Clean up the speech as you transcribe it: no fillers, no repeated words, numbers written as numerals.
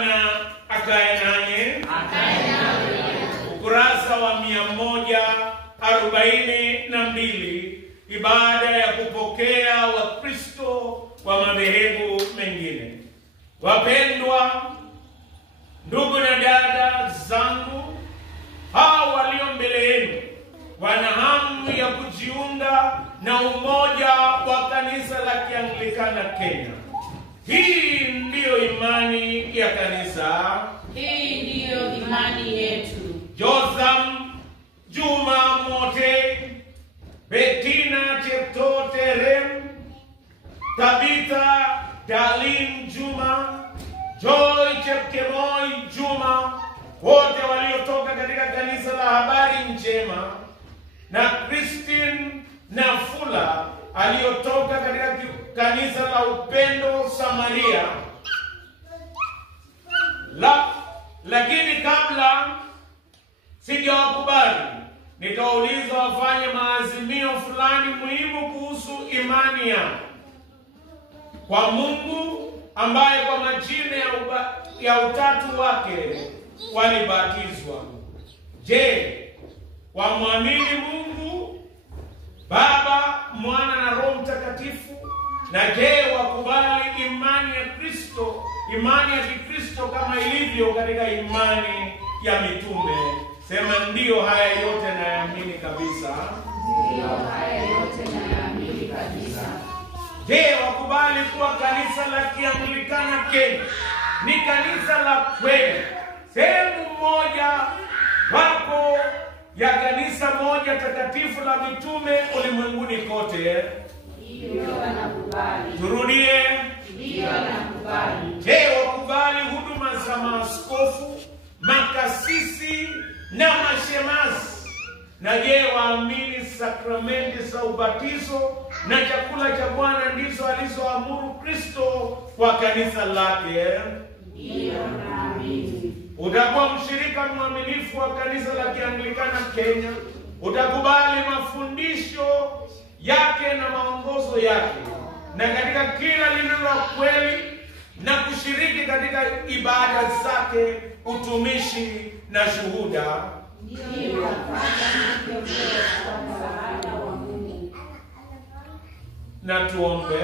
Bwana akae nanyi. Ukurasa wa 142, ibada ya kupokea Wakristo wa madhehebu mengine. Wapendwa ndugu na dada zangu, hao walio mbele yenu wana hamu ya kujiunga na umoja wa kanisa la Kianglikana Kenya. Hii ndiyo imani ya kanisa. Hii ndiyo imani yetu. Jotham Juma Mote, Bettina Chepto Terem, Tabitha Darlene Juma, Joy Chepkemoi Juma, wote waliotoka katika kanisa la Habari Njema, na Christine Nafula aliyotoka katika kanisa la Upendo Samaria. Lakini kabla sijawakubali, nitauliza wafanye maazimio fulani muhimu kuhusu imani yao kwa Mungu ambaye kwa majina ya utatu wake walibatizwa. Je, wamwamini Mungu Baba, Mwana na Roho Mtakatifu? Na je, wakubali imani ya Kristo, imani ya Kikristo kama ilivyo katika imani ya mitume? Sema ndio, haya yote nayaamini kabisa. Ndio, haya yote nayaamini kabisa. Je, wakubali kuwa kanisa la Kianglikana Kenya ni kanisa la kweli, sehemu moja wapo ya kanisa moja takatifu la mitume ulimwenguni kote? Ndio, nakubali. Turudie. Ndio, nakubali. Je, wakubali huduma za maaskofu, makasisi na mashemasi? Na je, waamini sakramenti za ubatizo na chakula cha Bwana ndizo alizoamuru Kristo kwa kanisa lake? Ndio, naamini. Utakuwa mshirika mwaminifu wa kanisa la Kianglikana Kenya. Utakubali mafundisho yake na maongozo yake, na katika kila lililo kweli, na kushiriki katika ibada zake, utumishi na shuhuda. Ndio, kwa msaada wa Mungu. Na tuombe.